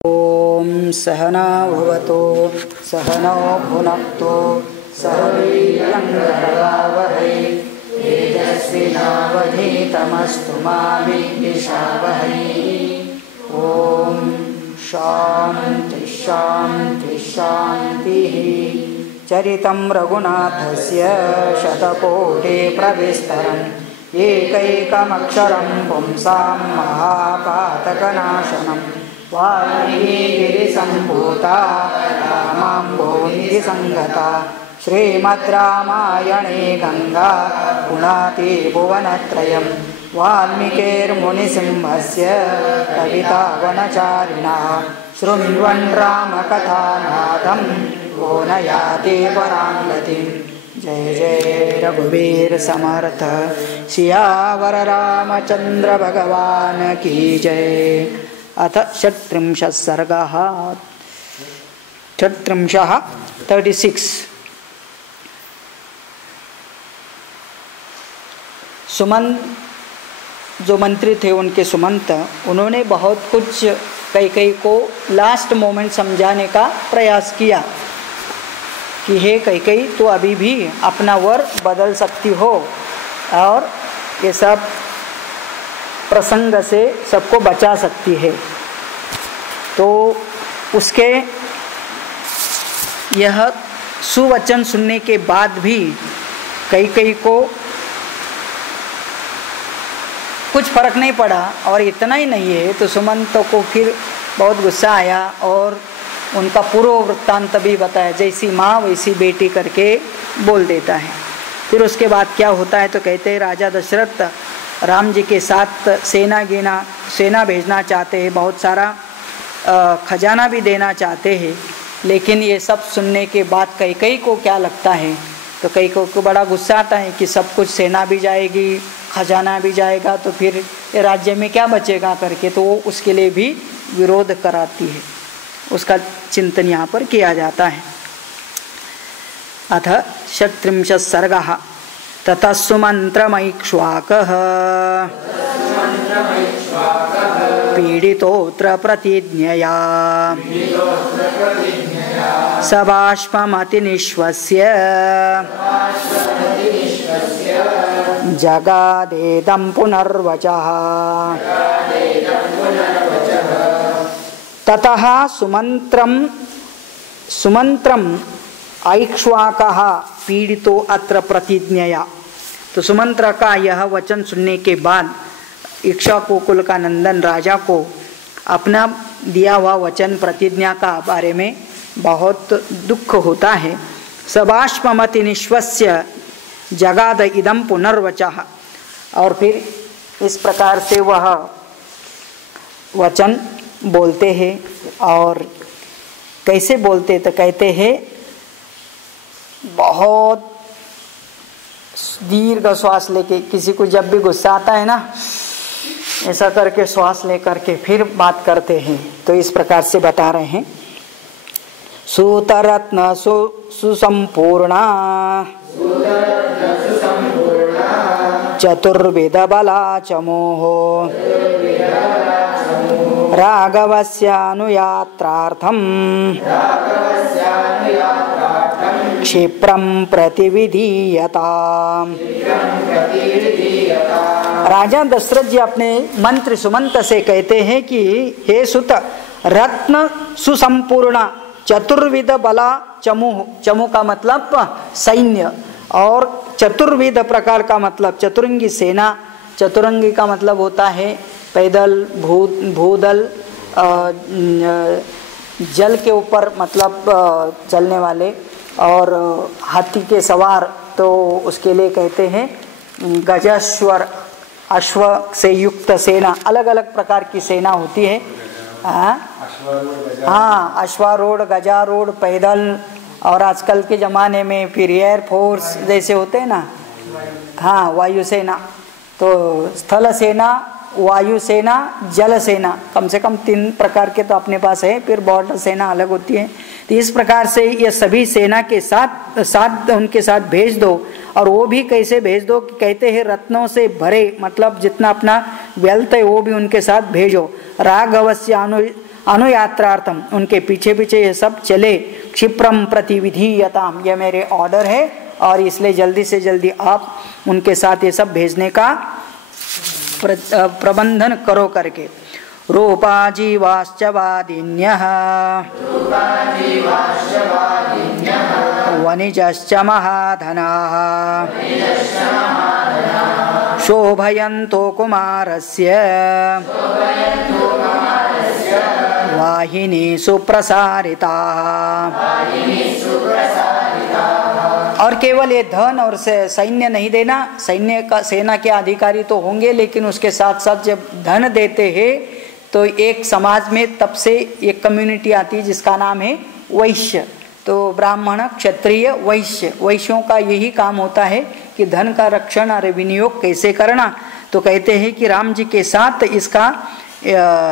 ओम सहना भवतु सहनौ भुनक्तु सह वीर्यङ्करवावहै तेजस्विनावधीतमस्तु मा विद्विषावहै। ओम शांति शांति शांतिः। चरितं रघुनाथस्य शतकोटि प्रविस्तरम् एकैकमक्षरं पुंसां महापातकनाशनम् वाल्मीकिगिरिसम्भूता रामाम्भोनिधि संगता श्रीमद् रामायणे गंगा पुनाति भुवनत्रयं वाल्मीकिर्मुनिसिंहस्य कवितावनचारिणः शृण्वन् रामकथानादं को न याति परां गतिम्। जय जय रघुवीर समर्थ सियावर रामचंद्र भगवान की जय। अथ षट्त्रिंशः सर्गः 36। सुमंत जो मंत्री थे उनके सुमंत, उन्होंने बहुत कुछ कैकेयी को लास्ट मोमेंट समझाने का प्रयास किया कि हे कैकेयी, तो अभी भी अपना वर बदल सकती हो और ये सब प्रसंग से सबको बचा सकती है। तो उसके यह सुवचन सुनने के बाद भी कैकेयी को कुछ फर्क नहीं पड़ा। और इतना ही नहीं है तो सुमंत को फिर बहुत गुस्सा आया और उनका पूर्व वृत्तांत भी बताया, जैसी माँ वैसी बेटी करके बोल देता है। फिर उसके बाद क्या होता है तो कहते हैं राजा दशरथ राम जी के साथ सेना भेजना चाहते हैं, बहुत सारा खजाना भी देना चाहते हैं। लेकिन ये सब सुनने के बाद कैकेयी को क्या लगता है तो कैकेयी को बड़ा गुस्सा आता है कि सब कुछ सेना भी जाएगी, खजाना भी जाएगा, तो फिर ये राज्य में क्या बचेगा करके, तो वो उसके लिए भी विरोध कराती है। उसका चिंतन यहाँ पर किया जाता है। अथ षट्त्रिंशः सर्गः। ततः सुमन्त्रमैक्ष्वाकः पीडितोऽत्र प्रतिज्ञया स बाष्पमतिनिश्वस्य जगादेदं पुनर्वचः। ततः सुमंत्रम ऐक्ष्वाकः पीड़ितो अत्र प्रतिज्ञया। तो सुमंत्र का यह वचन सुनने के बाद इक्ष्वाकु कुल का नंदन राजा को अपना दिया हुआ वचन प्रतिज्ञा का बारे में बहुत दुख होता है। सबाष्पमति निश्वस्य जगाद इदम पुनर्वचः। और फिर इस प्रकार से वह वचन बोलते हैं। और कैसे बोलते तो कहते हैं बहुत दीर्घ श्वास लेके, किसी को जब भी गुस्सा आता है ना, ऐसा करके श्वास लेकर के फिर बात करते हैं। तो इस प्रकार से बता रहे हैं। सूतरत्न सुसंपूर्णा चतुर्विध बला चमोह राघवस्यानुयात्रार्थं क्षिप्रं प्रतिविधीयताम्। राजा दशरथ जी अपने मंत्री सुमंत से कहते हैं कि हे सुत, रत्न सुसंपूर्ण चतुर्विध बला चमूह, चमूह का मतलब सैन्य, और चतुर्विध प्रकार का मतलब चतुरंगी सेना। चतुरंगी का मतलब होता है पैदल, भूदल, जल के ऊपर मतलब चलने वाले, और हाथी के सवार, तो उसके लिए कहते हैं गजाश्वर, अश्व से युक्त सेना। अलग अलग प्रकार की सेना होती है। हाँ, अश्वारूढ़, गजारूढ़, पैदल, और आजकल के ज़माने में फिर एयरफोर्स जैसे होते हैं ना, हाँ, वायुसेना। तो स्थल सेना, वायुसेना, जल सेना, कम से कम 3 प्रकार के तो अपने पास है। फिर बॉर्डर सेना अलग होती है। तो इस प्रकार से ये सभी सेना के साथ उनके साथ भेज दो। और वो भी कैसे भेज दो, कहते हैं रत्नों से भरे, मतलब जितना अपना वेल्थ है वो भी उनके साथ भेजो। राघवस्य अनुयात्रार्थम उनके पीछे पीछे ये सब चले। क्षिप्रम प्रतिविधीयताम ये मेरे ऑर्डर है और इसलिए जल्दी से जल्दी आप उनके साथ ये सब भेजने का प्रबंधन करो करके। रूपा जीवाश्च वादिन्यः वनिजश्च महाधनाः शोभयन्तो कुमारस्य वाहिनीषु प्रसारिताः। और केवल ये धन और सैन्य नहीं देना, सैन्य का सेना के अधिकारी तो होंगे, लेकिन उसके साथ साथ जब धन देते हैं तो एक समाज में तब से एक कम्युनिटी आती है जिसका नाम है वैश्य। तो ब्राह्मण क्षत्रिय वैश्य, वैश्यों का यही काम होता है कि धन का रक्षण और विनियोग कैसे करना। तो कहते हैं कि राम जी के साथ इसका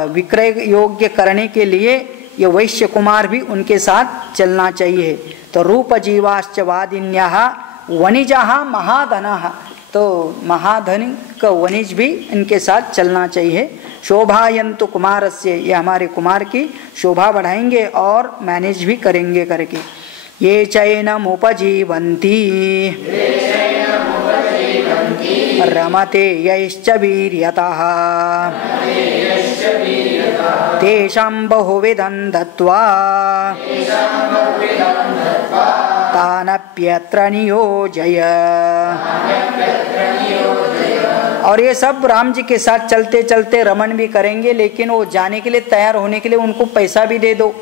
विक्रय योग्य करने के लिए ये वैश्य कुमार भी उनके साथ चलना चाहिए। तो रूप जीवाश्च वादिन्यः वनिजः महाधनः, तो महाधनी का वनिज भी इनके साथ चलना चाहिए। शोभायन्तु कुमारस्य ये हमारे कुमार की शोभा बढ़ाएंगे और मैनेज भी करेंगे करके। ये चैनम उपजीवन्ति रमते यैश्च वीर्यतः तेषां बहुविधं दत्त्वा तानप्यत्र नियोजय। और ये सब राम जी के साथ चलते चलते रमन भी करेंगे, लेकिन वो जाने के लिए तैयार होने के लिए उनको पैसा भी दे दो।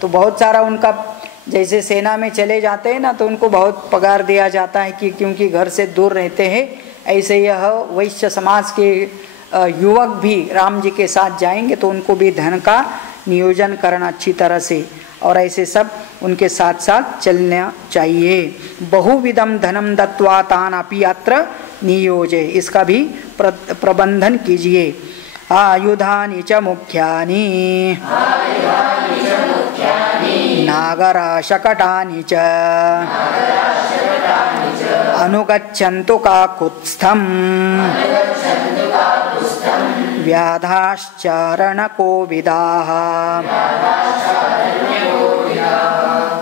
तो बहुत सारा उनका जैसे सेना में चले जाते हैं ना, तो उनको बहुत पगार दिया जाता है कि क्योंकि घर से दूर रहते हैं। ऐसे यह वैश्य समाज के युवक भी राम जी के साथ जाएंगे तो उनको भी धन का नियोजन करना अच्छी तरह से, और ऐसे सब उनके साथ साथ चलना चाहिए। बहुविधम धनम दत्त्वा तान अपि अत्र नियोजय, इसका भी प्रबंधन कीजिए। आयुधानि च मुख्यानि नागरा शकटानि च अनुगच्छन्तु काकुत्स्थं व्याधाश्चारणकोविदाः।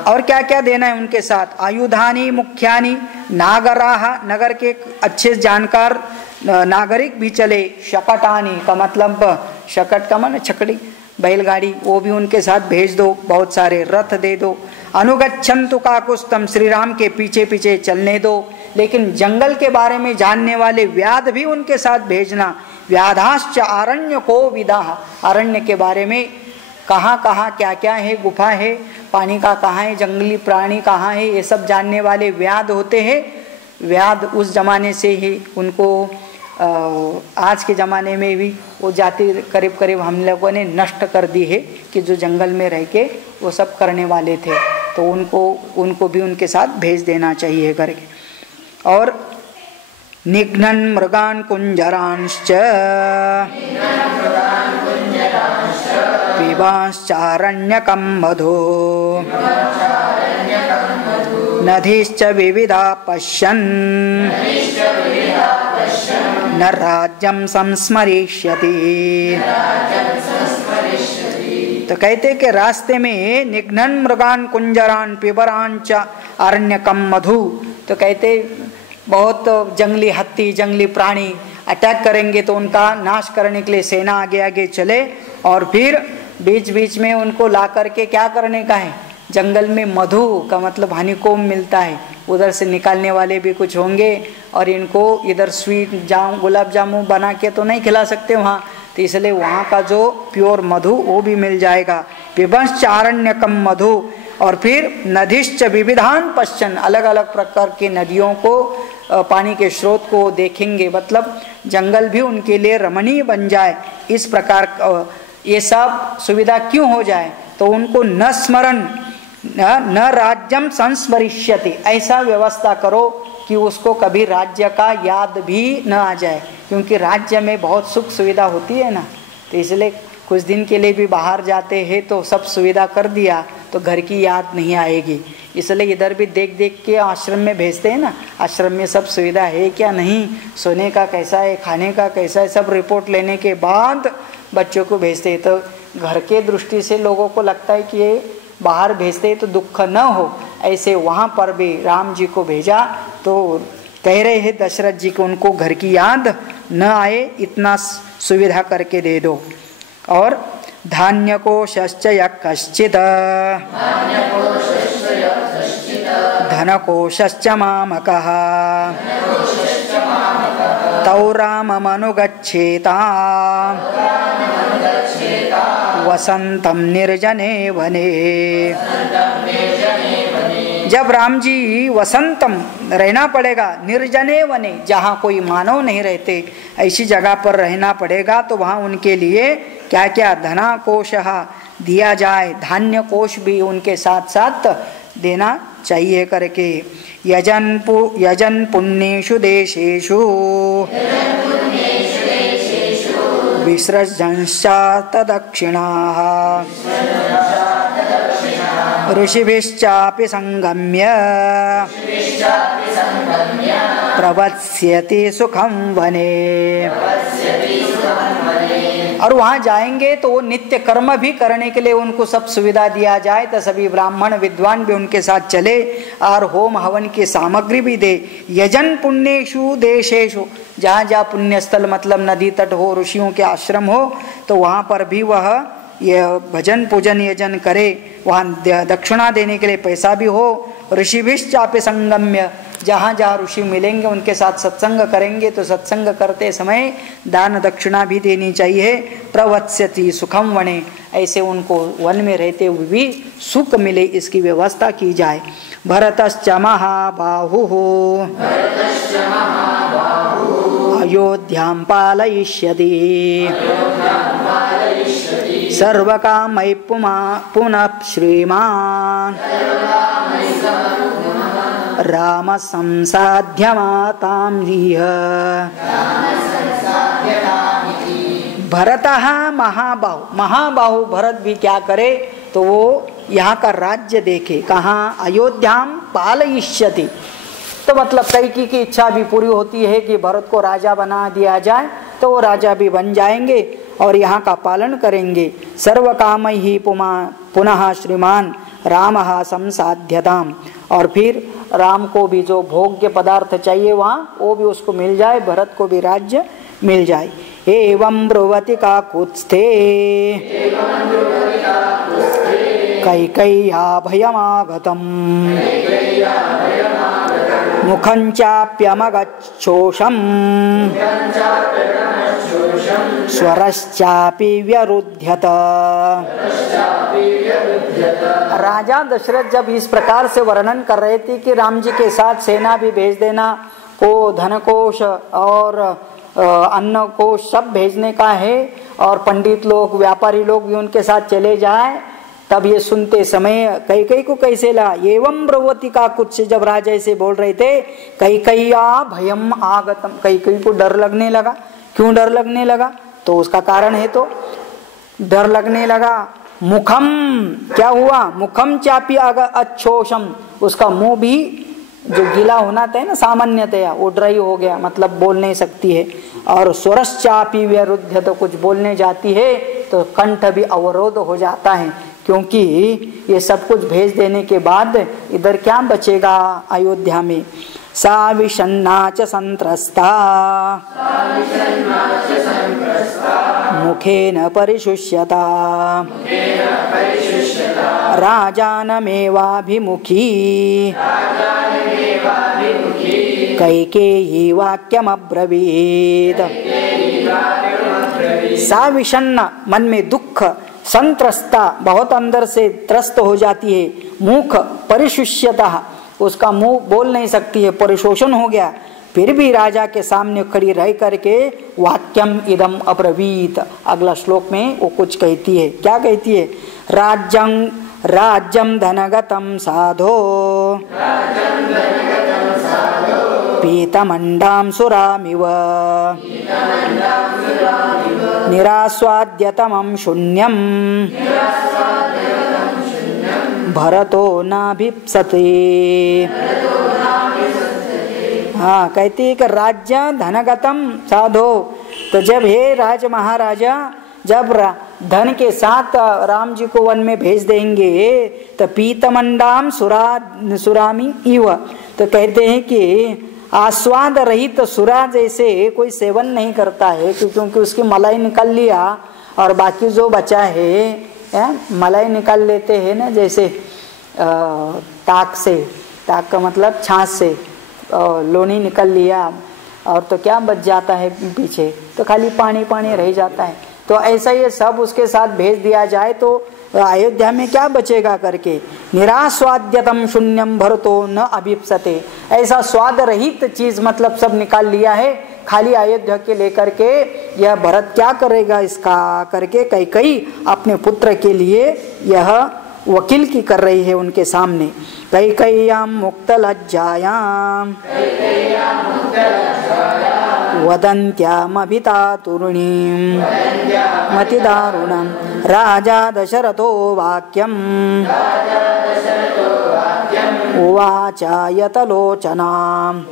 और क्या क्या देना है उनके साथ? आयुधानी मुख्यानी नागराह, नगर के अच्छे जानकार नागरिक भी चले। शकटानी का मतलब शकट का मन छकड़ी बैलगाड़ी, वो भी उनके साथ भेज दो। बहुत सारे रथ दे दो। अनुगच्छन्तु काकुत्स्थं, श्री राम के पीछे पीछे चलने दो। लेकिन जंगल के बारे में जानने वाले व्याध भी उनके साथ भेजना। व्याधाश्च आरण्य को विदाह, अरण्य के बारे में कहाँ कहाँ क्या क्या है, गुफा है, पानी का कहाँ है, जंगली प्राणी कहाँ है, ये सब जानने वाले व्याध होते हैं। व्याध उस जमाने से ही उनको आज के ज़माने में भी वो जाति करीब करीब हम लोगों ने नष्ट कर दी है कि जो जंगल में रह के वो सब करने वाले थे, तो उनको भी उनके साथ भेज देना चाहिए करके। और निघ्नन् मृगान् कुञ्जरांश्च पिबांश्चारण्यकं मधु नदीश्च विविधा पश्यन् न राज्यं संस्मरिष्यति। तो कहते कि रास्ते में निघ्नन् मृगान् कुञ्जरान् पिबरांच आरण्यकं मधु, तो कहते बहुत जंगली हाथी जंगली प्राणी अटैक करेंगे तो उनका नाश करने के लिए सेना आगे आगे चले। और फिर बीच बीच में उनको ला करके क्या करने का है? जंगल में मधु का मतलब हनीकोम मिलता है, उधर से निकालने वाले भी कुछ होंगे। और इनको इधर स्वीट गुलाब जामुन बना के तो नहीं खिला सकते वहाँ, तो इसलिए वहाँ का जो प्योर मधु वो भी मिल जाएगा। पिबंश्च आरण्यकम मधु। और फिर नदीश्च विविधान पश्चन, अलग अलग प्रकार की नदियों को, पानी के स्रोत को देखेंगे, मतलब जंगल भी उनके लिए रमणीय बन जाए। इस प्रकार ये सब सुविधा क्यों हो जाए? तो उनको न स्मरण न राज्यम संस्मरिष्यति, ऐसा व्यवस्था करो कि उसको कभी राज्य का याद भी न आ जाए, क्योंकि राज्य में बहुत सुख सुविधा होती है ना। तो इसलिए कुछ दिन के लिए भी बाहर जाते हैं तो सब सुविधा कर दिया तो घर की याद नहीं आएगी। इसलिए इधर भी देख देख के आश्रम में भेजते हैं ना, आश्रम में सब सुविधा है क्या नहीं, सोने का कैसा है, खाने का कैसा है, सब रिपोर्ट लेने के बाद बच्चों को भेजते हैं। तो घर के दृष्टि से लोगों को लगता है कि ये बाहर भेजते तो दुख न हो, ऐसे वहाँ पर भी राम जी को भेजा। तो कह रहे हैं दशरथ जी को उनको घर की याद न आए, इतना सुविधा करके दे दो। और धान्य कोशश्च कश्चित् धन कोशश्च मामकः तौ राममनुगच्छेता वसंतम निर्जने वने। जब राम जी वसंतम रहना पड़ेगा, निर्जने वने, जहाँ कोई मानव नहीं रहते ऐसी जगह पर रहना पड़ेगा, तो वहाँ उनके लिए क्या क्या धना कोश दिया जाए, धान्य कोश भी उनके साथ साथ देना चाहिए करके। यजन पुण्येषु देशेषु विसृजंश्चात दक्षिणाः ऋषिभिश्चापि संगम्य प्रवत्स्यति सुखं वने। और वहाँ जाएंगे तो वो नित्य कर्म भी करने के लिए उनको सब सुविधा दिया जाए, तो सभी ब्राह्मण विद्वान भी उनके साथ चले और होम हवन की सामग्री भी दे। यजन पुण्येषु देशेषु, जहाँ जहाँ पुण्य स्थल मतलब नदी तट हो, ऋषियों के आश्रम हो, तो वहाँ पर भी वह ये भजन पूजन यजन करे, वहाँ दक्षिणा देने के लिए पैसा भी हो। ऋषिभिश्चापि संगम्य, जहाँ जहाँ ऋषि मिलेंगे उनके साथ सत्संग करेंगे, तो सत्संग करते समय दान दक्षिणा भी देनी चाहिए। प्रवत्स्यति सुखम वने, ऐसे उनको वन में रहते हुए भी सुख मिले, इसकी व्यवस्था की जाए। भरतश्च महाबाहुः अयोध्यां पालयिष्यति सर्वकामै पुनः श्रीमान् राम संसाध्य मातां इह। भरतः महाबाहु, महाबाहु भरत भी क्या करे, तो वो यहाँ का राज्य देखे। कहाँ? अयोध्यां पालयिष्यति, तो मतलब कैकेयी की इच्छा भी पूरी होती है कि भरत को राजा बना दिया जाए, तो वो राजा भी बन जाएंगे और यहाँ का पालन करेंगे। सर्व काम ही पुनः श्रीमान राम संसाध्यताम, और फिर राम को भी जो भोग्य पदार्थ चाहिए वहाँ वो भी उसको मिल जाए, भरत को भी राज्य मिल जाए। एवं ब्रुवति काकुत्स्थे कैकेय्या भयमागतम् मुखं चाप्यमगच्छोषम् स्वरश्चापि व्यरुध्यत। राजा दशरथ जब इस प्रकार से वर्णन कर रहे थे कि राम जी के साथ सेना भी भेज देना, को धन कोश और अन्न कोश सब भेजने का है, और पंडित लोग व्यापारी लोग भी उनके साथ चले जाए, तब ये सुनते समय कैकेयी को कैसे लगा। एवं ब्रुवति काकुत्स्थे, जब राजा ऐसे बोल रहे थे, कैकेय्या भयम आगतम, कैकेयी को डर लगने लगा। क्यों डर लगने लगा? तो उसका कारण है, तो डर लगने लगा। मुखम क्या हुआ? मुखम चापी अच्छोषम, उसका मुंह भी जो गीला होना था ना सामान्यतया, वो ड्राई हो गया, मतलब बोल नहीं सकती है। और स्वरश्चापी व्यरुद्ध, तो कुछ बोलने जाती है तो कंठ भी अवरोध हो जाता है, क्योंकि ये सब कुछ भेज देने के बाद इधर क्या बचेगा अयोध्या में। सा विषन्ना च संत्रस्ता मुखेन परिशुष्यता राजानमेवाभिमुखी कैकेयी वाक्यमब्रवीत्। सा विषण्ण, मन में दुख, संत्रस्ता, बहुत अंदर से त्रस्त हो जाती है, मुख परिशुष्यता, उसका मुंह बोल नहीं सकती है, परिशोषण हो गया, फिर भी राजा के सामने खड़ी रह करके वाक्यम इदम अब्रवीत, अगला श्लोक में वो कुछ कहती है। क्या कहती है? राज्यम धनगतम साधो पीतमंडाम सुरामिव निरास्वाद्यतमं शून्यम भरतो नाभिप्सते। हाँ, कहती है कि राज्य धनगतम साधो, तो जब हे राज महाराजा जब धन के साथ राम जी को वन में भेज देंगे तो पीतमंडाम सुरामी इव, तो कहते हैं कि आस्वाद रहित तो सुरा जैसे कोई सेवन नहीं करता है, क्योंकि उसकी मलाई निकाल लिया और बाकी जो बचा है मलाई निकाल लेते हैं ना, जैसे ताक से, ताक का मतलब छाछ से लोनी निकाल लिया और तो क्या बच जाता है पीछे, तो खाली पानी पानी रह जाता है। तो ऐसा ये सब उसके साथ भेज दिया जाए तो अयोध्या में क्या बचेगा करके, निरास्वाद्यतम शून्यम भरतो न अभिप्सते, ऐसा स्वाद रहित चीज मतलब सब निकाल लिया है खाली अयोध्या के लेकर के, यह भरत क्या करेगा इसका करके कैकेयी अपने पुत्र के लिए यह वकील की कर रही है उनके सामने। कैकेय्याम मुक्त लज्जायाम वदन्त्यामभिता तुर्णीं मतिदारुणं राजा दशरथो वाक्यम् उवाच यतलोचनाम्।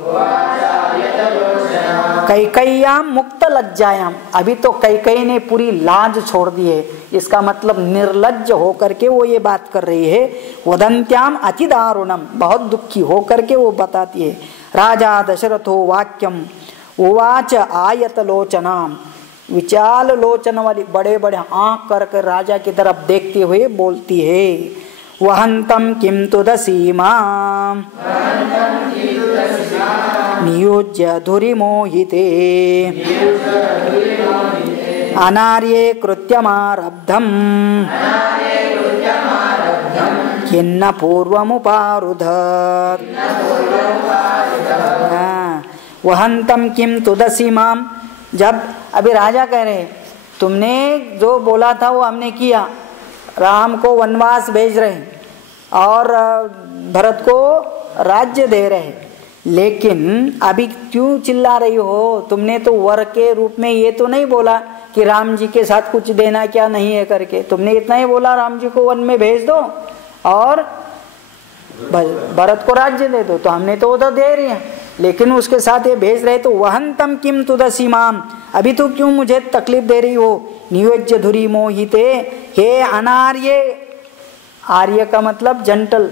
कैकेय्याम मुक्त लज्जायाम, अभी तो कैकेयी ने पूरी लाज छोड़ दी है, इसका मतलब निर्लज्ज होकर के वो ये बात कर रही है। वदन्त्याम अति दारुणम, बहुत दुखी होकर के वो बताती है। राजा दशरथो वाक्यम उवाच आयत लोचनाम, विचाल लोचन वाली बड़े बड़े आंख करके राजा की तरफ देखते हुए बोलती है। वहंतम किम तुदसीमा नियोज्य धुरी मोहिते अनार्ये कृत्यमारब्धम किन्न पूर्वमुपारुधत्। वहंतम किम तुदसीमाम, जब अभी राजा कह रहे तुमने जो बोला था वो हमने किया, राम को वनवास भेज रहे और भरत को राज्य दे रहे, लेकिन अभी क्यों चिल्ला रही हो? तुमने तो वर के रूप में ये तो नहीं बोला कि राम जी के साथ कुछ देना क्या नहीं है करके, तुमने इतना ही बोला राम जी को वन में भेज दो और भरत को राज्य दे दो, तो हमने तो उधर दे रही है, लेकिन उसके साथ ये भेज रहे। तो वहंतम किम तुदसीमाम, अभी तो क्यों मुझे तकलीफ दे रही हो? नियोज्य धुरी मोहिते, हे अनार्य, आर्य का मतलब जंटल,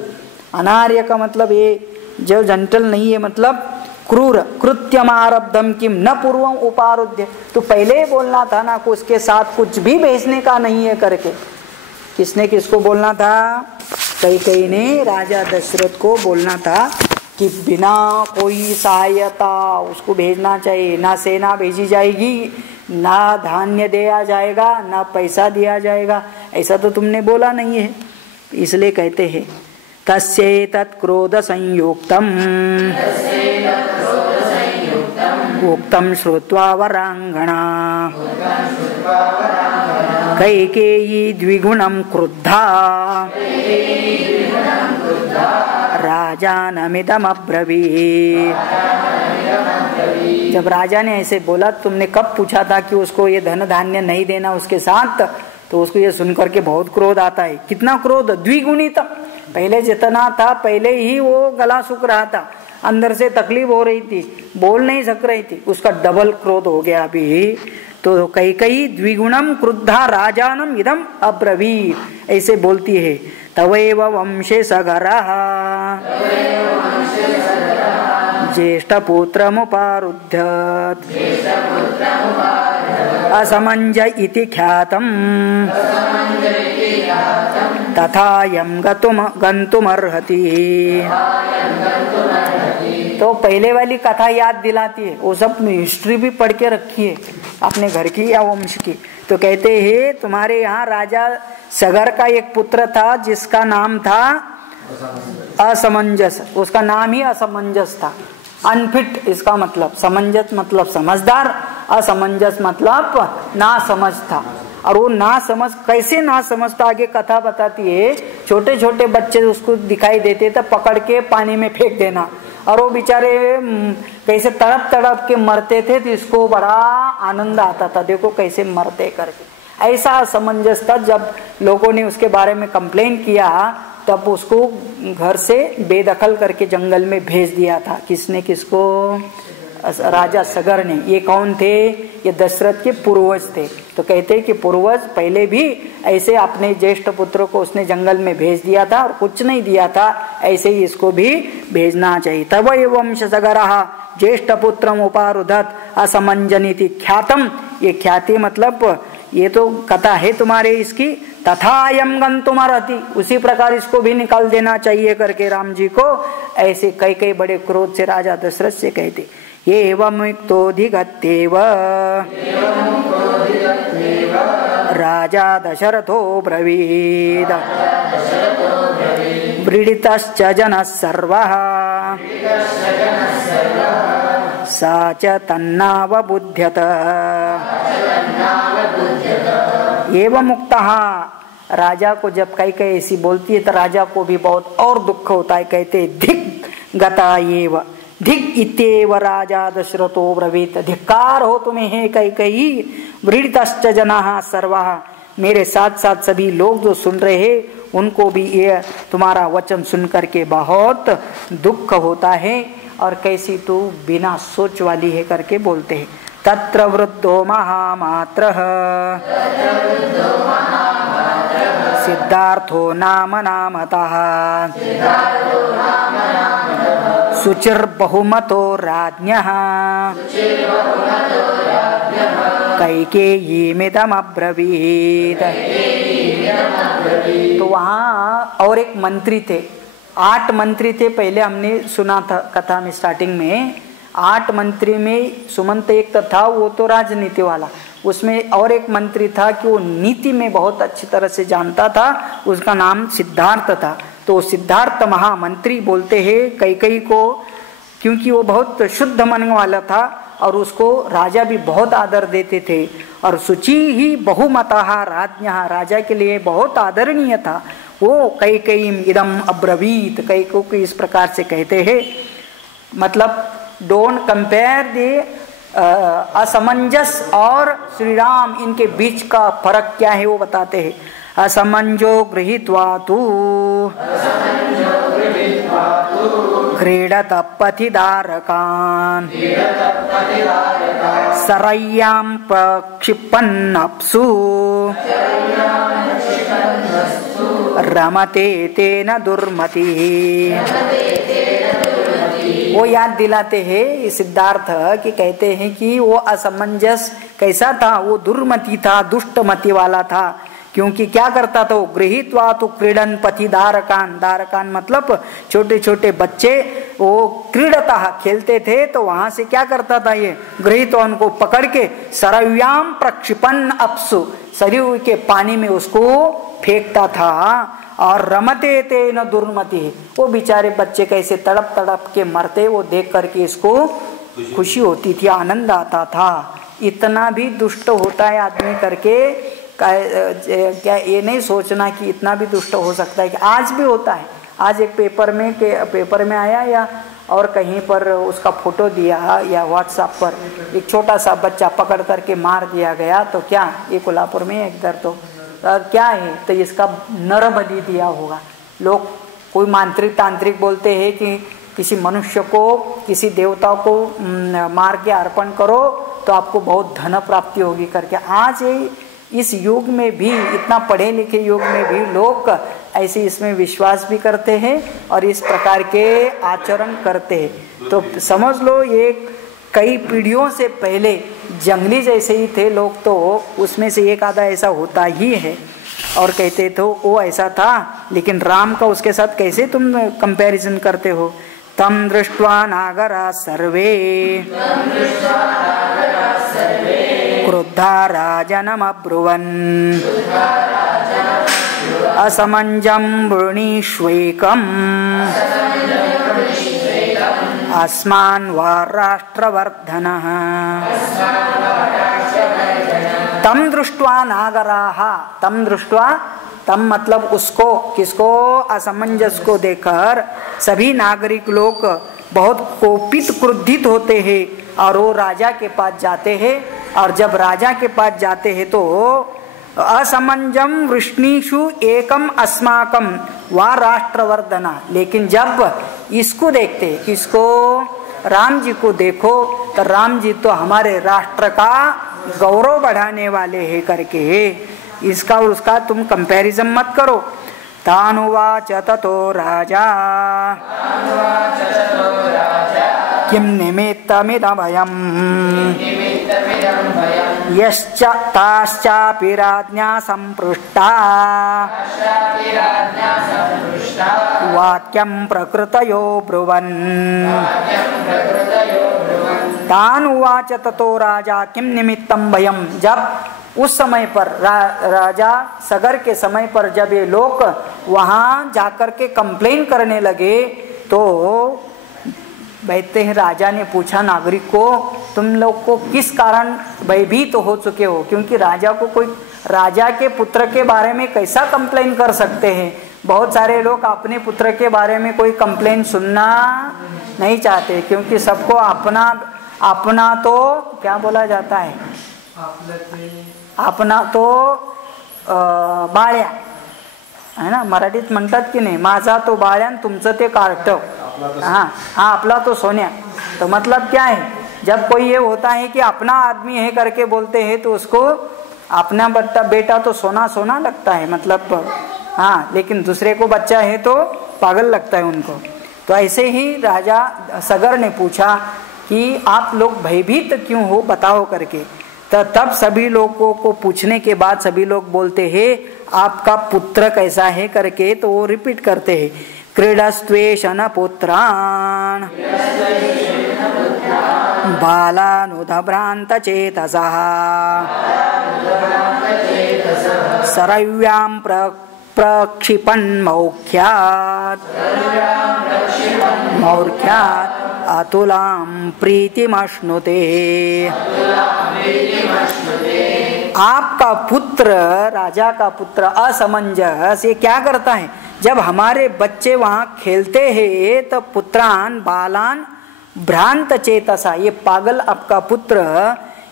अनार्य का मतलब ये जो जंटल नहीं है मतलब क्रूर। कृत्यमारब्धम किम न पूर्वम उपारुध्य, तो पहले ही बोलना था ना कि उसके साथ कुछ भी भेजने का नहीं है करके। किसने किसको बोलना था? कैकेयी ने राजा दशरथ को बोलना था कि बिना कोई सहायता उसको भेजना चाहिए, ना सेना भेजी जाएगी, ना धान्य दिया जाएगा, ना पैसा दिया जाएगा, ऐसा तो तुमने बोला नहीं है। इसलिए कहते हैं तस्येतत् क्रोध संयुक्तम् उक्तं श्रुत्वा वरांगना कैकेयी द्विगुणं क्रुद्धा राजानमिदमब्रवीत्। जब राजा ने ऐसे बोला, तुमने कब पूछा था कि उसको ये धन धान्य नहीं देना उसके साथ, तो उसको ये सुनकर के बहुत क्रोध आता है। कितना क्रोध? द्विगुणित, पहले जितना था पहले ही वो गला सूख रहा था, अंदर से तकलीफ हो रही थी, बोल नहीं सक रही थी, उसका डबल क्रोध हो गया अभी। तो कैकेयी द्विगुणम क्रुद्धा राजानम इदम अब्रवीत्, ऐसे बोलती है। तवैव वंशे सगरः ज्येष्ठपुत्रमुपारुध्यत् असमंज इति ख्यातम् तथा यं गन्तुमर्हति। तो पहले वाली कथा याद दिलाती है, वो सब हिस्ट्री भी पढ़ के रखी है अपने घर की या वंश की। तो कहते हैं तुम्हारे यहाँ राजा सगर का एक पुत्र था जिसका नाम था असमंजस, उसका नाम ही असमंजस था, अनफिट इसका मतलब, समंजस मतलब समझदार, असमंजस मतलब ना समझ था। और वो ना समझ कैसे ना समझता, आगे कथा बताती है, छोटे छोटे बच्चे उसको दिखाई देते थे, पकड़ के पानी में फेंक देना, और वो बेचारे कैसे तड़प तड़प के मरते थे, तो इसको बड़ा आनंद आता था, देखो कैसे मरते करके। ऐसा असमंजस था। जब लोगों ने उसके बारे में कंप्लेन किया तब उसको घर से बेदखल करके जंगल में भेज दिया था। किसने? किसको? राजा सगर ने। ये कौन थे? ये दशरथ के पूर्वज थे। तो कहते हैं कि पूर्वज पहले भी ऐसे अपने ज्येष्ठ पुत्र को उसने जंगल में भेज दिया था और कुछ नहीं दिया था, ऐसे ही इसको भी भेजना चाहिए। तब वंश सगरः ज्येष्ठ पुत्रम उपारुधत असमंजनीति ख्यातम, ये ख्याति मतलब ये तो कथा है तुम्हारे इसकी। तथायम गंतुमर्हति, उसी प्रकार इसको भी निकाल देना चाहिए करके राम जी को ऐसे कई कई बड़े क्रोध से राजा दशरथ से कहते। एवं युक्तोऽधिगत्येव राजा दशरथो ब्रवीद व्रीडितश्च जनः सर्वः सा च तन्नावबुध्यत। एवं मुक्तः, राजा को जब कई कई ऐसी बोलती है तो राजा को भी बहुत और दुख होता है। कहते धिक गता एव, धिक इत्येव राजा दशरथो ब्रवीत, धिक्कार हो तुम्हें है कई कई। व्रीडितश्च जनाः सर्वः, मेरे साथ साथ सभी लोग जो सुन रहे हैं उनको भी ये तुम्हारा वचन सुन करके बहुत दुख होता है। और कैसी तू बिना सोच वाली है करके बोलते हैं। तत्र वृद्धो महामात्रः सिद्धार्थो नाम नामतः शुचिर्बहुमतो राज्ञः कैकेयीमिदमब्रवीत्। तो वहाँ और एक मंत्री थे, 8 मंत्री थे। पहले हमने सुना था कथा में स्टार्टिंग में, 8 मंत्री में सुमंत एक तो था, वो तो राजनीति वाला। उसमें और एक मंत्री था कि वो नीति में बहुत अच्छी तरह से जानता था, उसका नाम सिद्धार्थ था। तो सिद्धार्थ महामंत्री बोलते हैं कैकेयी को, क्योंकि वो बहुत शुद्ध मन वाला था और उसको राजा भी बहुत आदर देते थे। और शुचि ही बहुमतः राज्ञः, राजा के लिए बहुत आदरणीय था। वो कैकेयीम इदम अब्रवीत, कैकेयी को इस प्रकार से कहते हैं, मतलब डोंट कंपेयर दे असमंजस और श्री राम, इनके बीच का फर्क क्या है वो बताते हैं। असमंजो गृहीत्वा तु क्रीडत पथिदारकान् सरय्यां प्रक्षिपन्नप्सु रमते तेन दुर्मतिः। वो याद दिलाते हैं सिद्धार्थ कि कहते हैं कि वो असमंजस कैसा था, वो दुर्मति था, दुष्टमति वाला था। क्योंकि क्या करता था वो, गृहीत्वा तो क्रीडन पथि दारकान, दारकान मतलब छोटे छोटे बच्चे, वो क्रीडता खेलते थे। तो वहां से क्या करता था ये, गृहीत्वा उनको पकड़ के सरव्याम प्रक्षिपन अपसु, सरयू के पानी में उसको फेंकता था। और रमते ते न दुर्मति, वो बेचारे बच्चे कैसे तड़प तड़प के मरते, वो देख करके इसको खुशी होती थी, आनंद आता था। इतना भी दुष्ट होता है आदमी करके क्या ये नहीं सोचना कि इतना भी दुष्ट हो सकता है, कि आज भी होता है। आज एक पेपर में आया या और कहीं पर उसका फोटो दिया या व्हाट्सएप पर, एक छोटा सा बच्चा पकड़ करके मार दिया गया। तो क्या ये कोल्हापुर में एक इधर तो क्या है, तो इसका नरबलि दिया होगा। लोग कोई मांत्रिक तांत्रिक बोलते हैं कि किसी मनुष्य को, किसी देवता को मार के अर्पण करो तो आपको बहुत धन प्राप्ति होगी करके। आज इस युग में भी, इतना पढ़े लिखे युग में भी लोग ऐसे इसमें विश्वास भी करते हैं और इस प्रकार के आचरण करते हैं। तो समझ लो ये कई पीढ़ियों से पहले जंगली जैसे ही थे लोग, तो उसमें से एक आधा ऐसा होता ही है। और कहते तो वो ऐसा था, लेकिन राम का उसके साथ कैसे तुम कंपैरिजन करते हो। तम दृष्ट्वा नागरा सर्वे क्रुद्धा राजनमब्रुवन् असमंजं वृणीष्वेकम् अस्मान् वा राष्ट्रवर्धनः। तम दृष्ट्वा नागराः, तम दृष्ट्वा, तम मतलब उसको, किसको, असमंजस को देखकर सभी नागरिक लोग बहुत कोपित क्रुद्धित होते हैं और वो राजा के पास जाते हैं। और जब राजा के पास जाते हैं तो असमंजम वृष्णीषु एकम अस्माकम वा राष्ट्रवर्धना, लेकिन जब इसको देखते, किसको, राम जी को देखो, तो राम जी तो हमारे राष्ट्र का गौरव बढ़ाने वाले हैं करके इसका और उसका तुम कंपैरिजन मत करो। तानुवाच ततो राजा किम निमित्तमिदमयम् यश्च ताश्चापि राज्ञा संपृष्टा वाक्यं प्रकृतयो ब्रुवन्। तानुवाच ततो राजा किम निमित्तम भयम। जब उस समय पर राजा सगर के समय पर जब ये लोग वहां जाकर के कंप्लेन करने लगे तो बैठते हैं राजा ने पूछा नागरिक को, तुम लोग को किस कारण भयभीत हो चुके हो? क्योंकि राजा को कोई राजा के पुत्र के बारे में कैसा कंप्लेन कर सकते हैं? बहुत सारे लोग अपने पुत्र के बारे में कोई कंप्लेन सुनना नहीं चाहते, क्योंकि सबको अपना अपना तो क्या बोला जाता है, अपना तो बाळ्या है ना, मराठीत म्हणतात की नाही, माझा तो बाळ्या तुमचं ते कार्टव, हाँ आपला तो सोन्या। तो मतलब क्या है, जब कोई ये होता है कि अपना आदमी है करके बोलते हैं तो उसको अपना बेटा तो सोना सोना लगता है, मतलब हाँ, लेकिन दूसरे को बच्चा है तो पागल लगता है उनको। तो ऐसे ही राजा सगर ने पूछा कि आप लोग भयभीत क्यों हो, बताओ करके। तो तब सभी लोगों को पूछने के बाद सभी लोग बोलते हैं आपका पुत्र कैसा है करके, तो वो रिपीट करते हैं क्रीडस्त्वेषन पुत्रान् बालानुदभ्रांत चेतसः सरव्यां प्रक्षिपन् मौख्यात् अतुलां प्रीतिमश्नुते। आपका पुत्र, राजा का पुत्र असमंजस ये क्या करता है, जब हमारे बच्चे वहां खेलते हैं तो पुत्रान बालान भ्रांत चेतसा, ये पागल आपका पुत्र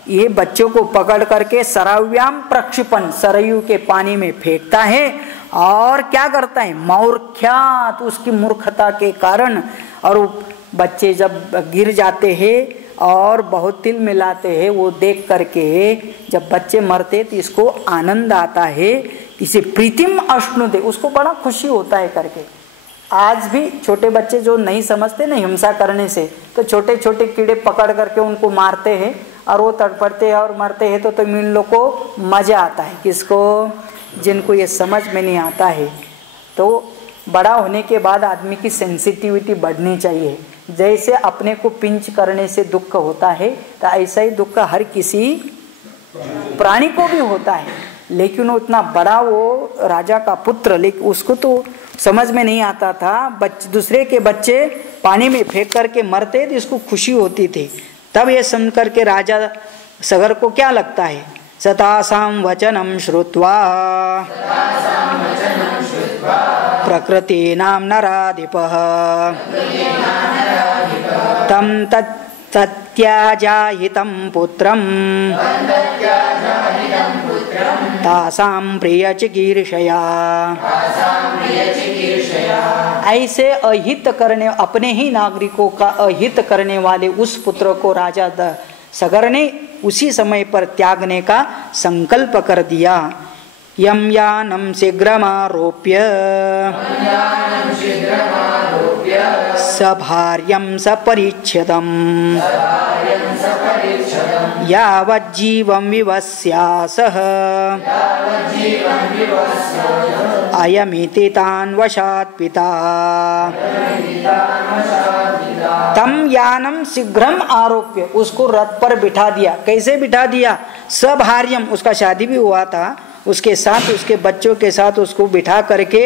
ये बच्चों को पकड़ करके सरव्याम प्रक्षिपण, सरयू के पानी में फेंकता है, और क्या करता है मौर्ख्यात, उसकी मूर्खता के कारण, और बच्चे जब गिर जाते हैं और बहुत तिल मिलाते हैं, वो देख करके जब बच्चे मरते तो इसको आनंद आता है, इसे प्रीतिम अश्नुते, उसको बड़ा खुशी होता है करके। आज भी छोटे बच्चे जो नहीं समझते ना हिंसा करने से, तो छोटे छोटे कीड़े पकड़ करके उनको मारते हैं और वो तड़पड़ते हैं और मरते हैं, तो इन लोग को मजा आता है, किसको, जिनको ये समझ में नहीं आता है। तो बड़ा होने के बाद आदमी की सेंसिटिविटी बढ़नी चाहिए। जैसे अपने को पिंच करने से दुख होता है, तो ऐसा ही दुख हर किसी प्राणी को भी होता है, लेकिन उतना बड़ा वो राजा का पुत्र, लेकिन उसको तो समझ में नहीं आता था, दूसरे के बच्चे पानी में फेंक करके मरते तो इसको खुशी होती थी। तब ये सुन करके राजा सगर को क्या लगता है, सतासां वचनं श्रुत्वा प्रकृतीनां नराधिपः तं तत्याजाहितं पुत्रं तासां प्रियचिकीर्षया। ऐसे अहित करने, अपने ही नागरिकों का अहित करने वाले उस पुत्र को राजा सगर ने उसी समय पर त्यागने का संकल्प कर दिया। यम यानम शीघ्रमारोप्य सभार्यं सपरिच्छेदम् यावज्जीवं विवस्यासः अयमिति तान् वशात् पिता। तम यानम शीघ्रम आरोप्य, उसको रथ पर बिठा दिया। कैसे बिठा दिया, सभार्यम, उसका शादी भी हुआ था, उसके साथ उसके बच्चों के साथ उसको बिठा करके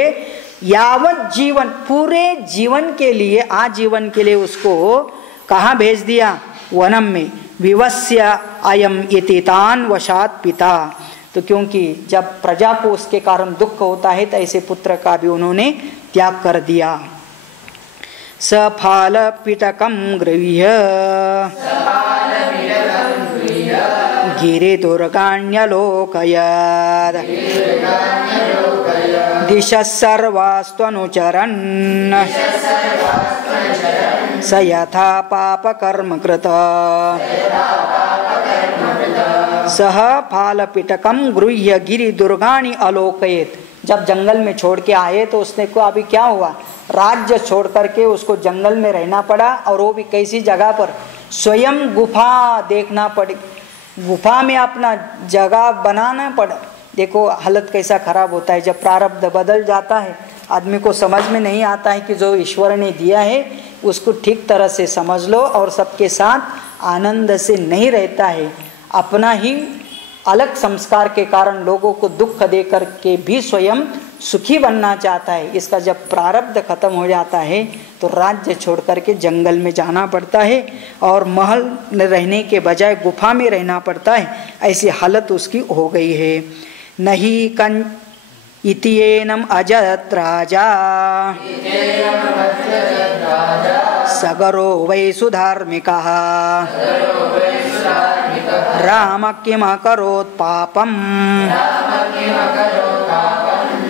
यावत जीवन, पूरे जीवन के लिए, आजीवन के लिए उसको कहाँ भेज दिया, वनम में। विवस्य अयम इति तान् वशात् पिता, तो क्योंकि जब प्रजा को उसके कारण दुख होता है तो ऐसे पुत्र का भी उन्होंने त्याग कर दिया। सफाल पिटकम गृह्य गिरे दुर्गाण्यलोकयत् दिशः सर्वास्त्वनुचरन् स यथा पापकर्म कृत सह फाल पिटकम गृह्य गिरि दुर्गाणी अलोकयेत। जब जंगल में छोड़ के आए तो उसने को अभी क्या हुआ, राज्य छोड़ करके उसको जंगल में रहना पड़ा, और वो भी कैसी जगह पर, स्वयं गुफा देखना पड़ी, गुफा में अपना जगह बनाना पड़ा। देखो हालत कैसा खराब होता है जब प्रारब्ध बदल जाता है, आदमी को समझ में नहीं आता है कि जो ईश्वर ने दिया है उसको ठीक तरह से समझ लो, और सबके साथ आनंद से नहीं रहता है, अपना ही अलग संस्कार के कारण लोगों को दुख दे कर के भी स्वयं सुखी बनना चाहता है। इसका जब प्रारब्ध खत्म हो जाता है तो राज्य छोड़ करके जंगल में जाना पड़ता है, और महल में रहने के बजाय गुफा में रहना पड़ता है। ऐसी हालत उसकी हो गई है। नहीं कं इत्येनम अजत राजा सगरो वै सुधार्मिकः राम किम अकरोत् पापम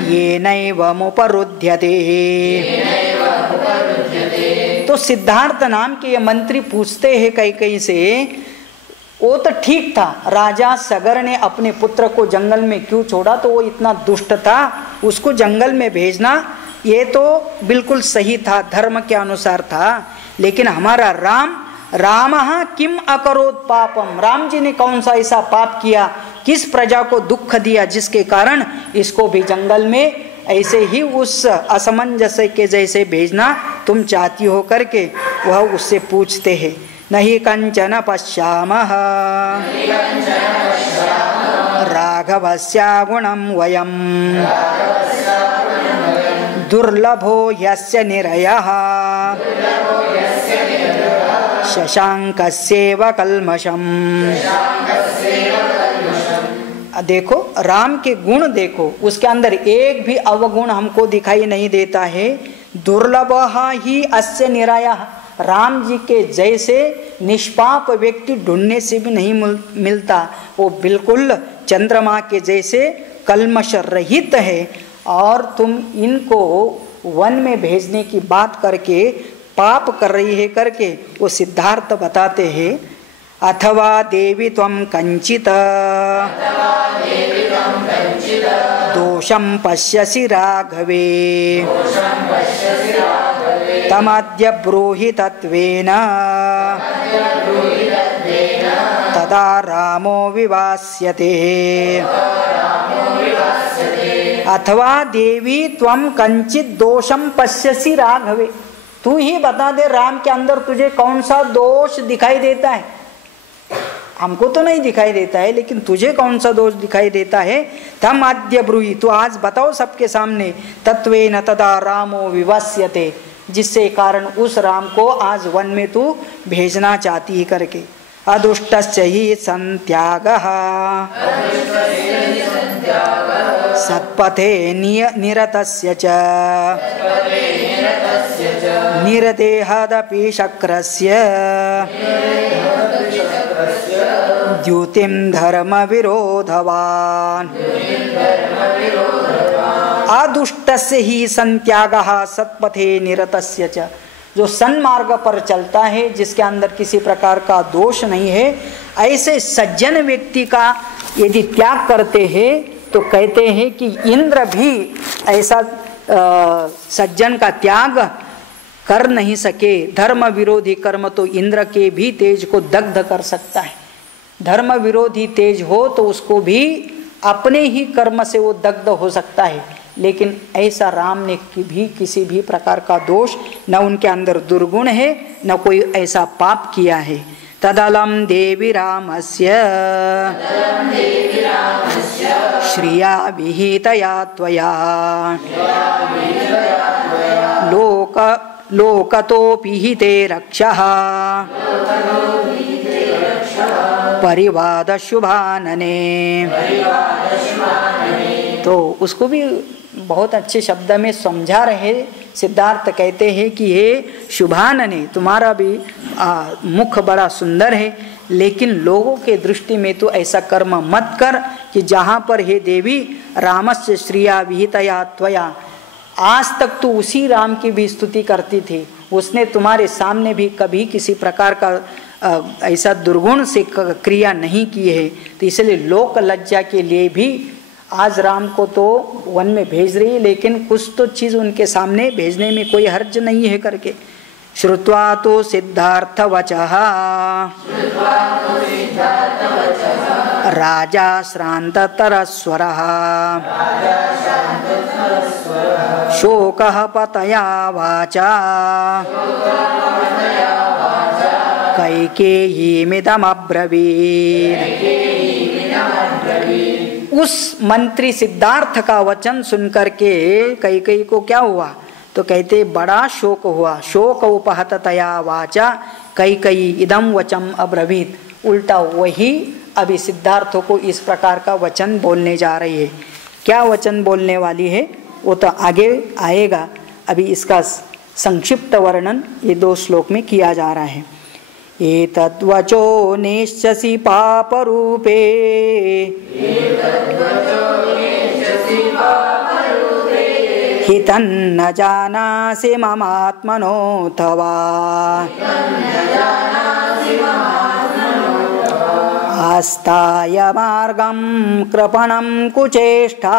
येनैव मुपरुध्यते। तो सिद्धार्थ नाम के ये मंत्री पूछते हैं कई कई से, वो तो ठीक था, राजा सगर ने अपने पुत्र को जंगल में क्यों छोड़ा, तो वो इतना दुष्ट था, उसको जंगल में भेजना ये तो बिल्कुल सही था, धर्म के अनुसार था। लेकिन हमारा राम किम अकरोत् पापम, राम जी ने कौन सा ऐसा पाप किया, किस प्रजा को दुख दिया जिसके कारण इसको भी जंगल में ऐसे ही उस असमंजस्य के जैसे भेजना तुम चाहती हो करके वह उससे पूछते हैं। नहीं कंचन पश्यामः राघवस्य गुणं वयं दुर्लभो यस्य निरयः शशांकस्यैव कल्मषम्। देखो राम के गुण देखो, उसके अंदर एक भी अवगुण हमको दिखाई नहीं देता है। दुर्लभ ही अस्य निरायः, राम जी के जैसे निष्पाप व्यक्ति ढूंढने से भी नहीं मिलता, वो बिल्कुल चंद्रमा के जैसे कल्मश रहित है। और तुम इनको वन में भेजने की बात करके पाप कर रही है करके वो सिद्धार्थ बताते हैं। अथवा देवी त्वं कंचित दोषं पश्यसि राघवे तमद्य ब्रूहि तत्वेन तदा रामो विवास्यते। अथवा देवी त्वं कंचित दोषं पश्यसि राघवे, तू ही बता दे राम के अंदर तुझे कौन सा दोष दिखाई देता है। हमको तो नहीं दिखाई देता है, लेकिन तुझे कौन सा दोष दिखाई देता है। तम आद्य ब्रूहि, तो आज बताओ सबके सामने। तत्वेन तदा रामो विवास्यते, जिससे कारण उस राम को आज वन में तू भेजना चाहती है करके। अदुष्टस्य हि संत्यागः सत्पथे निरतस्य च निरदेहदपि शक्रस्य द्युतिं धर्म विरोधवान्। अदुष्टस्य ही संत्यागः सत्पथे निरतस्य च, जो सन्मार्ग पर चलता है, जिसके अंदर किसी प्रकार का दोष नहीं है, ऐसे सज्जन व्यक्ति का यदि त्याग करते हैं तो कहते हैं कि इंद्र भी ऐसा सज्जन का त्याग कर नहीं सके। धर्म विरोधी कर्म तो इंद्र के भी तेज को दग्ध कर सकता है। धर्म विरोधी तेज हो तो उसको भी अपने ही कर्म से वो दग्ध हो सकता है, लेकिन ऐसा राम ने भी किसी भी प्रकार का दोष, न उनके अंदर दुर्गुण है, न कोई ऐसा पाप किया है। तदलं देवी रामस्य श्रिया विहितया त्वया लोकतोऽपि हिते रक्षः परिवाद शुभानने। तो उसको भी बहुत अच्छे शब्द में समझा रहे सिद्धार्थ। कहते हैं कि हे शुभानने, तुम्हारा भी मुख बड़ा सुंदर है, लेकिन लोगों के दृष्टि में तो ऐसा कर्म मत कर कि जहाँ पर हे देवी रामस्य श्रिया विहितया त्वया, आज तक तो उसी राम की भी स्तुति करती थी, उसने तुम्हारे सामने भी कभी किसी प्रकार का ऐसा दुर्गुण से क्रिया नहीं की है, तो इसलिए लोक लज्जा के लिए भी आज राम को तो वन में भेज रही है, लेकिन कुछ तो चीज़ उनके सामने भेजने में कोई हर्ज नहीं है करके। श्रुत्वा तो सिद्धार्थ वचः राजा श्रान्ततरस्वरः शोकः पतया वाचा कैकेयीमिदमब्रवीत्। उस मंत्री सिद्धार्थ का वचन सुनकर के कैकेयी को क्या हुआ, तो कहते बड़ा शोक हुआ। शोक उपहत तया वाचा कैकेयी इदम वचम अब्रवीत। उल्टा वही अभी सिद्धार्थों को इस प्रकार का वचन बोलने जा रही है। क्या वचन बोलने वाली है वो तो आगे आएगा, अभी इसका संक्षिप्त वर्णन ये 2 श्लोक में किया जा रहा है। एतद्वचो नेष्यसि पापरूपे हितन्न जानासि ममात्मनोऽथवा आस्ताय मार्गं कृपणं कुचेष्टा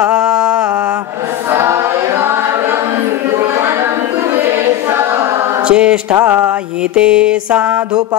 चेष्टा हि ते साधुपथापतेता।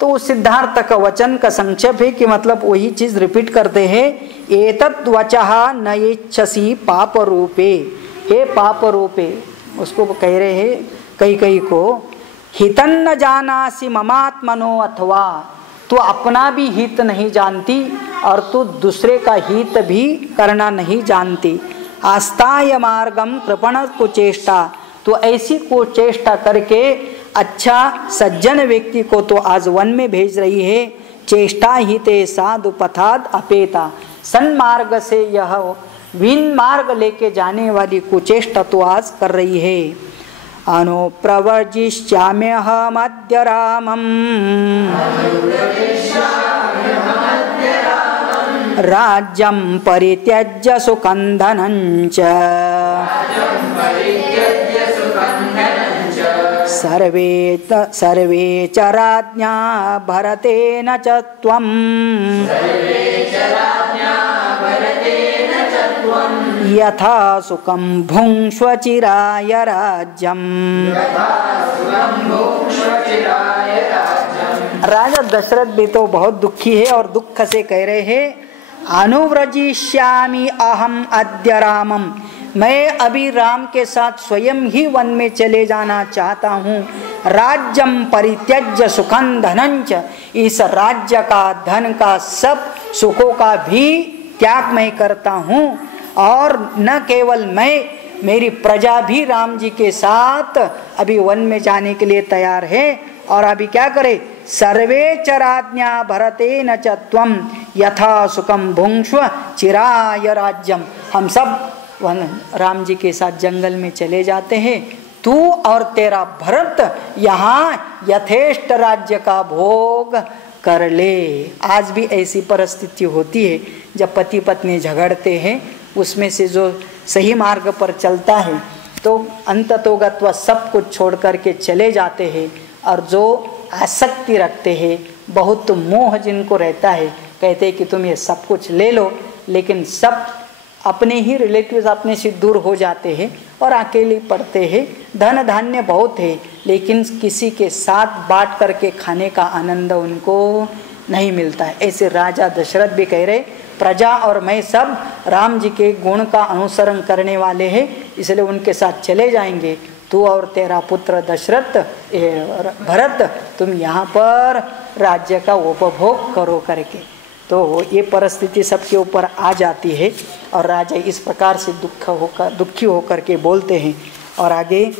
तो सिद्धार्थ का वचन का संक्षेप है कि मतलब वही चीज रिपीट करते हैं। एतत् वचः न इच्छसि पाप रूपे, हे पाप रूपे, उसको कह रहे हैं कई को, हितन्न जानासि ममात्मनो अथवा, तू अपना भी हित नहीं जानती और तू दूसरे का हित भी करना नहीं जानती। आस्ताय मार्गम कृपण कुचेष्टा, तो ऐसी कुचेष्टा करके अच्छा सज्जन व्यक्ति को तो आज वन में भेज रही है। चेष्टा ही ते साधु पथाद अपेता, सन्मार्ग से यह विन मार्ग लेके जाने वाली कुचेष्टा तो आज कर रही है। अनुप्रवर्जिष्याम्यहमद्य रामं राज्यं परित्यज्य सुकन्धनं च सर्वे च राज्ञा भरतेन च त्वं यथा सुखं भुङ्क्ष्व चिराय राज्यम्। राजा दशरथ भी तो बहुत दुखी है और दुख से कह रहे हैं, अनुव्रजिष्यामि अहम अद्य रामम, मैं अभी राम के साथ स्वयं ही वन में चले जाना चाहता हूँ। राज्यम परित्यज्य सुखं धनंच, इस राज्य का धन का सब सुखों का भी त्याग मैं करता हूँ। और न केवल मैं, मेरी प्रजा भी राम जी के साथ अभी वन में जाने के लिए तैयार है। और अभी क्या करे, सर्वे च राज्ञा भरतेन च त्वं यथा सुखम भुङ्क्ष्व चिराय राज्यम, हम सब राम जी के साथ जंगल में चले जाते हैं, तू और तेरा भरत यहाँ यथेष्ट राज्य का भोग कर ले। आज भी ऐसी परिस्थिति होती है जब पति पत्नी झगड़ते हैं, उसमें से जो सही मार्ग पर चलता है तो अंततोगत्वा सब कुछ छोड़ करके चले जाते हैं, और जो आसक्ति रखते हैं, बहुत मोह जिनको रहता है, कहते हैं कि तुम ये सब कुछ ले लो, लेकिन सब अपने ही रिलेटिव्स अपने से दूर हो जाते हैं और अकेले पड़ते हैं। धन धान्य बहुत है, लेकिन किसी के साथ बांट करके खाने का आनंद उनको नहीं मिलता है। ऐसे राजा दशरथ भी कह रहे, प्रजा और मैं सब राम जी के गुण का अनुसरण करने वाले हैं, इसलिए उनके साथ चले जाएंगे। तू और तेरा पुत्र दशरथ भरत तुम यहाँ पर राज्य का उपभोग करो करके। तो ये परिस्थिति सबके ऊपर आ जाती है और राजा इस प्रकार से दुखी होकर के बोलते हैं। और आगे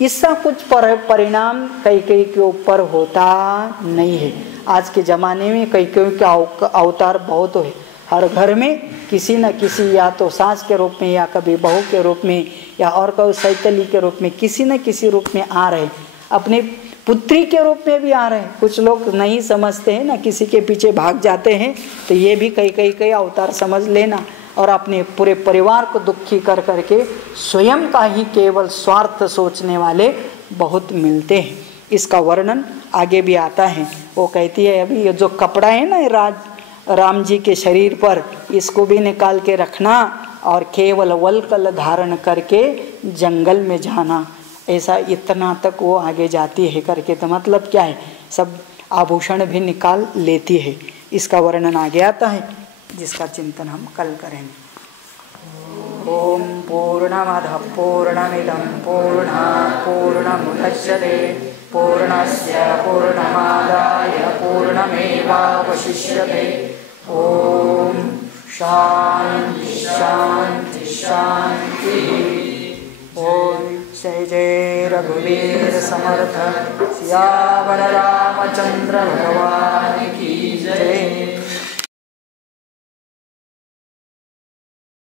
इसका कुछ परिणाम कैकेयी के ऊपर होता नहीं है। आज के ज़माने में कैकेयी का अवतार बहुत है, हर घर में किसी न किसी, या तो सास के रूप में, या कभी बहू के रूप में, या और कभी सैतली के रूप में, किसी न किसी रूप में आ रहे, अपने पुत्री के रूप में भी आ रहे हैं। कुछ लोग नहीं समझते हैं ना, किसी के पीछे भाग जाते हैं, तो ये भी कई अवतार समझ लेना। और अपने पूरे परिवार को दुखी कर करके स्वयं का ही केवल स्वार्थ सोचने वाले बहुत मिलते हैं। इसका वर्णन आगे भी आता है। वो कहती है अभी ये जो कपड़ा है ना राम जी के शरीर पर, इसको भी निकाल के रखना और केवल वल्कल धारण करके जंगल में जाना, ऐसा इतना तक वो आगे जाती है करके। तो मतलब क्या है, सब आभूषण भी निकाल लेती है। इसका वर्णन आगे आता है, जिसका चिंतन हम कल करेंगे। ओम पूर्णमदः पूर्णमिदं पूर्णात् पूर्णमुदच्यते पूर्णस्य पूर्णमादाय पूर्णमेवावशिष्यते। ओम शांति शांति शांति। ओम जय जय रघुवीर समर्थ सियावर रामचंद्र भगवान की जय।